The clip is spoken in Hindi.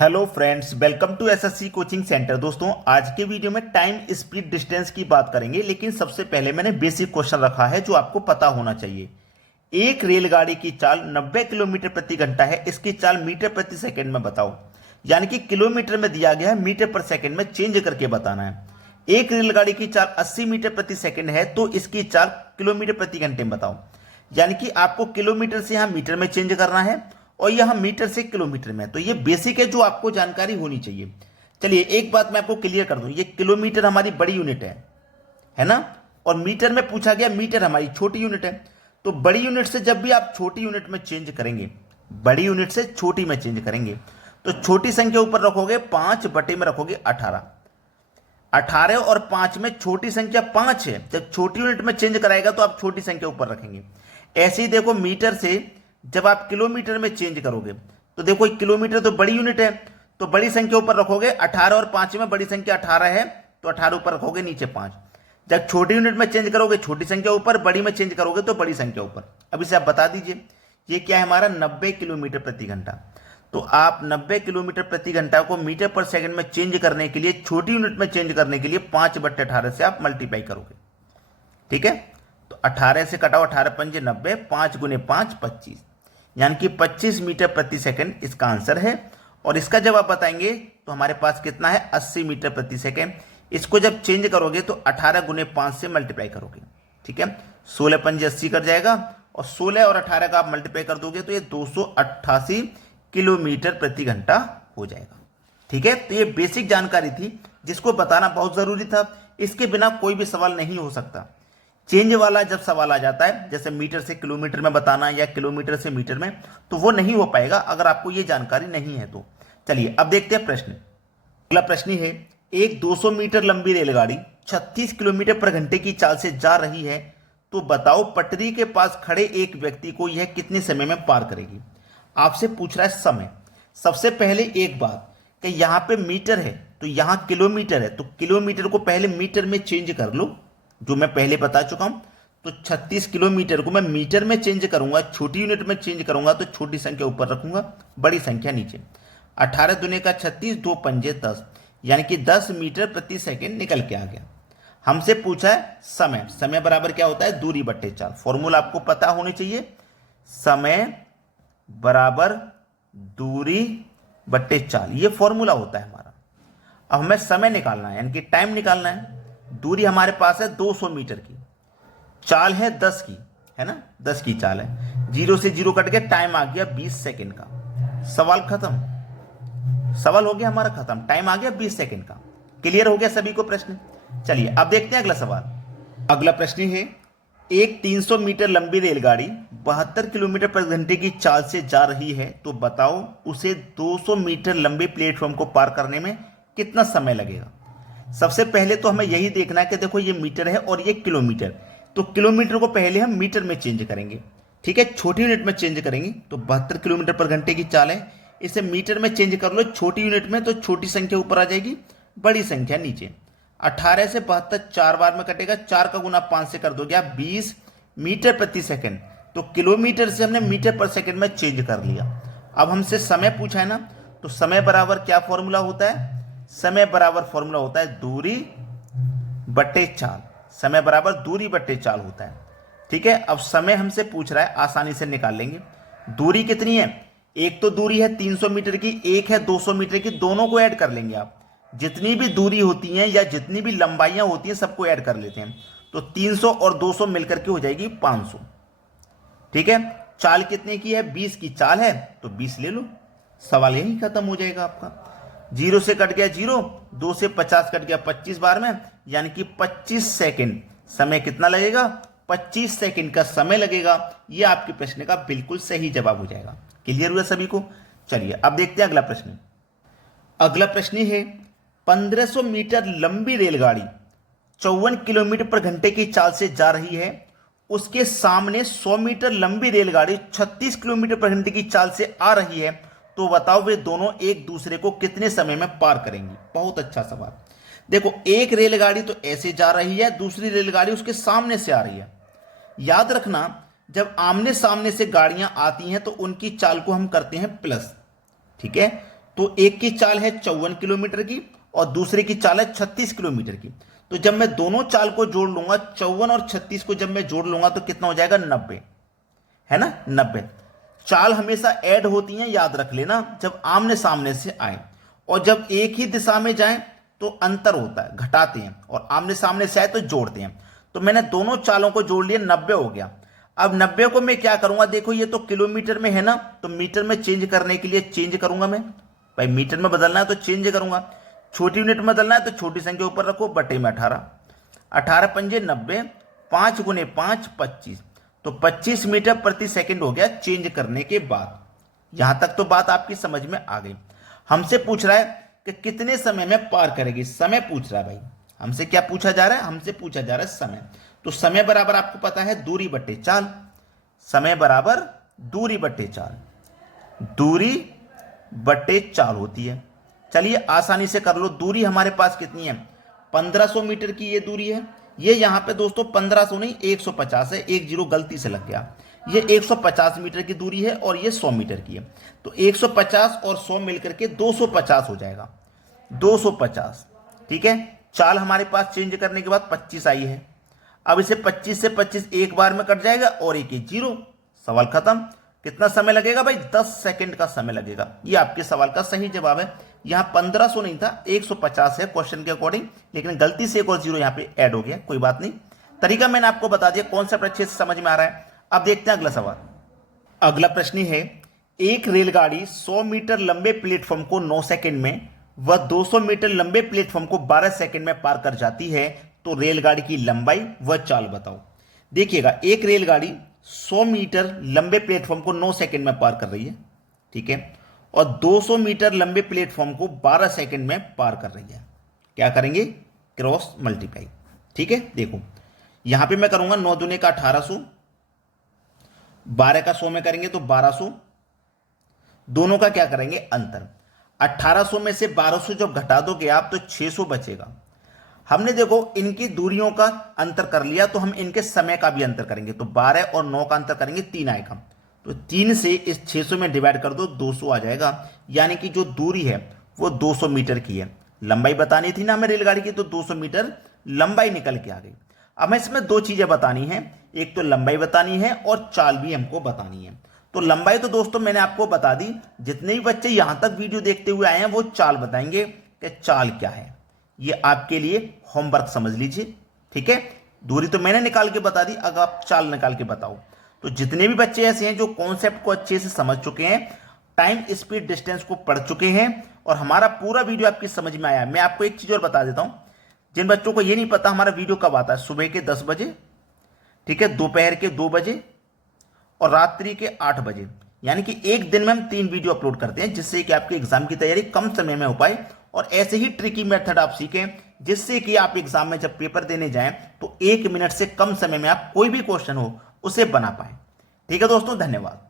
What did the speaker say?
Hello friends, welcome to SSC coaching centre. दोस्तों, आज के वीडियो में टाइम स्पीड डिस्टेंस की बात करेंगे, लेकिन सबसे पहले मैंने बेसिक क्वेश्चन रखा है जो आपको पता होना चाहिए। एक रेलगाड़ी की चाल 90 किलोमीटर प्रति घंटा है, इसकी चाल मीटर प्रति सेकंड में बताओ। यानी कि किलोमीटर में दिया गया है, मीटर पर सेकंड में चेंज करके बताना है। एक रेलगाड़ी की चाल 80 मीटर प्रति सेकंड है, तो इसकी चाल किलोमीटर प्रति घंटे में बताओ। यानी कि आपको किलोमीटर से यहां मीटर में चेंज करना है और यहां मीटर से किलोमीटर में। तो ये बेसिक है जो आपको जानकारी होनी चाहिए। चलिए, एक बात मैं आपको क्लियर कर दूं, ये किलोमीटर हमारी बड़ी यूनिट है ना, और मीटर में पूछा गया, मीटर हमारी छोटी यूनिट है। तो बड़ी यूनिट से जब भी आप छोटी यूनिट में चेंज करेंगे, बड़ी यूनिट से छोटी में चेंज करेंगे, तो छोटी संख्या ऊपर रखोगे 5 बटे में रखोगे 18। 18 और 5 में छोटी संख्या 5 है। जब छोटी यूनिट में चेंज कराएगा तो आप छोटी संख्या ऊपर रखेंगे। ऐसे ही देखो, मीटर से जब आप किलोमीटर में चेंज करोगे तो देखो, किलोमीटर तो बड़ी यूनिट है, तो बड़ी संख्या ऊपर रखोगे। 18 और 5 में बड़ी संख्या 18 है, तो 18 ऊपर रखोगे, नीचे 5। जब छोटी यूनिट में चेंज करोगे, छोटी संख्या ऊपर, बड़ी में चेंज करोगे तो बड़ी संख्या ऊपर। अब इसे आप बता दीजिए, ये क्या है हमारा 90 किलोमीटर प्रति घंटा। तो आप 90 किलोमीटर प्रति घंटा को मीटर पर सेकंड में चेंज करने के लिए, छोटी यूनिट में चेंज करने के लिए 5 बटे 18 से आप मल्टीप्लाई करोगे। ठीक है, तो 18 से कटाओ, 18 पंजे 90, 5 गुने 5 25, यानी कि 25 मीटर प्रति सेकंड इसका आंसर है। और इसका जवाब बताएंगे तो हमारे पास कितना है, 80 मीटर प्रति सेकंड। इसको जब चेंज करोगे तो 18 गुने 5 से मल्टीप्लाई करोगे। ठीक है, 16 पंजे 80 कर जाएगा, और 16 और 18 का आप मल्टीप्लाई कर दोगे तो ये 288 किलोमीटर प्रति घंटा हो जाएगा। ठीक है, तो ये बेसिक जानकारी थी जिसको बताना बहुत जरूरी था। इसके बिना कोई भी सवाल नहीं हो सकता। चेंज वाला जब सवाल आ जाता है, जैसे मीटर से किलोमीटर में बताना या किलोमीटर से मीटर में, तो वो नहीं हो पाएगा अगर आपको ये जानकारी नहीं है तो। चलिए, अब देखते हैं प्रश्न। अगला प्रश्न है, एक 200 मीटर लंबी रेलगाड़ी 36 किलोमीटर पर घंटे की चाल से जा रही है, तो बताओ पटरी के पास खड़े एक व्यक्ति को यह कितने समय में पार करेगी। आपसे पूछ रहा है समय। सबसे पहले एक बात कि यहां पे मीटर है तो यहां किलोमीटर है, तो किलोमीटर को पहले मीटर में चेंज कर लो, जो मैं पहले बता चुका हूं। तो 36 किलोमीटर को मैं मीटर में चेंज करूंगा, छोटी यूनिट में चेंज करूंगा तो छोटी संख्या ऊपर रखूंगा, बड़ी संख्या नीचे। 18 दुने का 36, 2 पंजे 10, यानी कि 10 मीटर प्रति सेकंड निकल के आ गया। हमसे पूछा है समय। समय बराबर क्या होता है, दूरी बट्टे चाल। फॉर्मूला आपको पता होनी चाहिए, समय बराबर दूरी बट्टे चाल, ये फॉर्मूला होता है हमारा। अब हमें समय निकालना है, यानी कि टाइम निकालना है। दूरी हमारे पास है 200 मीटर की, चाल है 10 की, है ना, 10 की चाल है। 0 से 0 कट गया, टाइम आ गया 20 सेकंड का। सवाल खत्म, सवाल हो गया हमारा खत्म, टाइम आ गया 20 सेकंड का। क्लियर हो गया सभी को प्रश्न। चलिए, अब देखते हैं अगला सवाल। अगला प्रश्न है, एक 300 मीटर लंबी रेलगाड़ी 72 किलोमीटर प्रति घंटे की चाल से जा रही है, तो बताओ उसे 200 मीटर लंबे प्लेटफॉर्म को पार करने में कितना समय लगेगा। सबसे पहले तो हमें यही देखना है कि देखो, ये मीटर है और ये किलोमीटर, तो किलोमीटर को पहले हम मीटर में चेंज करेंगे। ठीक है, छोटी यूनिट में चेंज करेंगे, तो 72 किलोमीटर पर घंटे की चाल है, इसे मीटर में चेंज कर लो छोटी यूनिट में, तो छोटी संख्या ऊपर आ जाएगी, बड़ी संख्या नीचे। 18 से 72 4 बार में कटेगा, 4 का गुना 5 से कर दोगे आप 20 मीटर प्रति सेकंड। तो किलोमीटर से हमने मीटर पर सेकंड में चेंज कर लिया। अब हमसे समय पूछा है ना, तो समय बराबर क्या फॉर्मूला होता है, समय बराबर फॉर्मूला होता है दूरी बट्टे चाल। समय बराबर दूरी बट्टे चाल होता है। ठीक है, अब समय हमसे पूछ रहा है, आसानी से निकाल लेंगे। दूरी कितनी है, एक तो दूरी है 300 मीटर की, एक है 200 मीटर की, दोनों को ऐड कर लेंगे आप। जितनी भी दूरी होती हैं या जितनी भी लंबाइयां होती हैं सबको ऐड कर लेते हैं, तो 300 और 200 मिलकर के हो जाएगी 500। ठीक है, चाल कितने की है, 20 की चाल है, तो 20 ले लो, सवाल यही खत्म हो जाएगा आपका। 0 से कट गया 0, 2 से 50 कट गया 25 बार में, यानी कि 25 सेकंड समय कितना लगेगा, 25 सेकंड का समय लगेगा। यह आपके प्रश्न का बिल्कुल सही जवाब हो जाएगा। क्लियर हुआ सभी को। चलिए, अब देखते हैं अगला प्रश्न। अगला प्रश्न है, 1500 मीटर लंबी रेलगाड़ी 54 किलोमीटर पर घंटे की चाल से जा रही है, उसके सामने 100 मीटर लंबी रेलगाड़ी 36 किलोमीटर पर घंटे की चाल से आ रही है, तो बताओ वे दोनों एक दूसरे को कितने समय में पार करेंगी। बहुत अच्छा सवाल। देखो, एक रेलगाड़ी तो ऐसे जा रही है, दूसरी रेलगाड़ी उसके सामने से आ रही है। याद रखना, जब आमने सामने से गाड़ियां आती हैं तो उनकी चाल को हम करते हैं प्लस। ठीक है, तो एक की चाल है 54 किलोमीटर की और दूसरे की चाल है 36 किलोमीटर की। तो जब मैं दोनों चाल को जोड़ लूंगा, 54 और 36 को जब मैं जोड़ लूंगा तो कितना हो जाएगा, 90, है ना, 90। चाल हमेशा ऐड होती हैं, याद रख लेना, जब आमने सामने से आए, और जब एक ही दिशा में जाएं तो अंतर होता है, घटाते हैं, और आमने सामने से आए तो जोड़ते हैं। तो मैंने दोनों चालों को जोड़ लिया, 90 हो गया। अब 90 को मैं क्या करूंगा, देखो ये तो किलोमीटर में है ना, तो मीटर में चेंज करने के लिए चेंज करूंगा मैं, भाई मीटर में बदलना है तो चेंज करूंगा, छोटी यूनिट में बदलना है तो छोटी संख्या ऊपर रखो, बटे में 18, 18 पंजे 90, 5 गुने 5 25, तो 25 मीटर प्रति सेकंड हो गया चेंज करने के बाद। यहां तक तो बात आपकी समझ में आ गई। हमसे पूछ रहा है कि कितने समय में पार करेगी, समय पूछ रहा है भाई, हमसे क्या पूछा जा रहा है, हमसे पूछा जा रहा है समय। तो समय बराबर आपको पता है दूरी बटे चाल, समय बराबर दूरी बटे चाल, दूरी बटे चाल होती है। चलिए आसानी से कर लो, दूरी हमारे पास कितनी है, 1500 मीटर की ये दूरी है। ये यहां पे दोस्तों 1500 नहीं 150 है, एक जीरो गलती से लग गया। ये 150 मीटर की दूरी है और ये 100 मीटर की है, तो 150 और 100 मिलकर के 250 हो जाएगा, 250। ठीक है, चाल हमारे पास चेंज करने के बाद 25 आई है। अब इसे 25 से 25 एक बार में कट जाएगा और एक जीरो, सवाल खत्म। कितना समय लगेगा भाई, 10 सेकंड का समय लगेगा। ये आपके सवाल का सही जवाब है। यहां 1500 नहीं था, 150 है क्वेश्चन के अकॉर्डिंग, लेकिन गलती से एक और जीरो यहां पे ऐड हो गया, कोई बात नहीं। तरीका मैंने आपको बता दिया, कॉन्सेप्ट अच्छे से समझ में आ रहा है। अब देखते हैं अगला सवाल। अगला प्रश्न है, एक रेलगाड़ी 100 मीटर लंबे प्लेटफॉर्म को 9 सेकंड में व 200 मीटर लंबे प्लेटफॉर्म को 12 सेकंड में पार कर जाती है, तो रेलगाड़ी की लंबाई व चाल बताओ। देखिएगा, एक रेलगाड़ी 100 मीटर लंबे प्लेटफॉर्म को 9 सेकंड में पार कर रही है, ठीक है, और 200 मीटर लंबे प्लेटफॉर्म को 12 सेकंड में पार कर रही है। क्या करेंगे, क्रॉस मल्टीप्लाई। ठीक है, देखो यहां पे मैं करूंगा 9 दूने का 1800, 12 का 100 में करेंगे तो 1200, दोनों का क्या करेंगे अंतर। 1800 में से 1200 जब घटा दोगे आप तो 600 बचेगा। हमने देखो इनकी दूरियों का अंतर कर लिया, तो हम इनके समय का भी अंतर करेंगे, तो 12 और 9 का अंतर करेंगे, 3 आएगा, तो 3 से इस 600 में डिवाइड कर दो, 200 आ जाएगा। यानी कि जो दूरी है वो 200 मीटर की है। लंबाई बतानी थी ना हमें रेलगाड़ी की, तो 200 मीटर लंबाई निकल के आ गई। अब हमें इसमें दो चीजें बतानी है, एक तो लंबाई बतानी है और चाल भी हमको बतानी है। तो लंबाई तो दोस्तों मैंने आपको बता दी, जितने भी बच्चे यहां तक वीडियो देखते हुए आए हैं वो चाल बताएंगे कि चाल क्या है। ये आपके लिए होमवर्क समझ लीजिए, ठीक है। दूरी तो मैंने निकाल के बता दी, अगर आप चाल निकाल के बताओ। तो जितने भी बच्चे ऐसे हैं जो कॉन्सेप्ट को अच्छे से समझ चुके हैं, टाइम स्पीड डिस्टेंस को पढ़ चुके हैं और हमारा पूरा वीडियो आपकी समझ में आया। मैं आपको एक चीज और बता देता हूं, जिन बच्चों को ये नहीं पता हमारा वीडियो कब आता है, सुबह के 10 बजे, ठीक है, दोपहर के 2 बजे और रात्रि के 8 बजे, यानी कि एक दिन में हम 3 वीडियो अपलोड करते हैं, जिससे कि आपके एग्जाम की तैयारी कम समय में हो पाए और ऐसे ही ट्रिकी मेथड आप सीखें, जिससे कि आप एग्जाम में जब पेपर देने जाएं तो 1 मिनट से कम समय में आप कोई भी क्वेश्चन हो उसे बना पाए। ठीक है दोस्तों, धन्यवाद।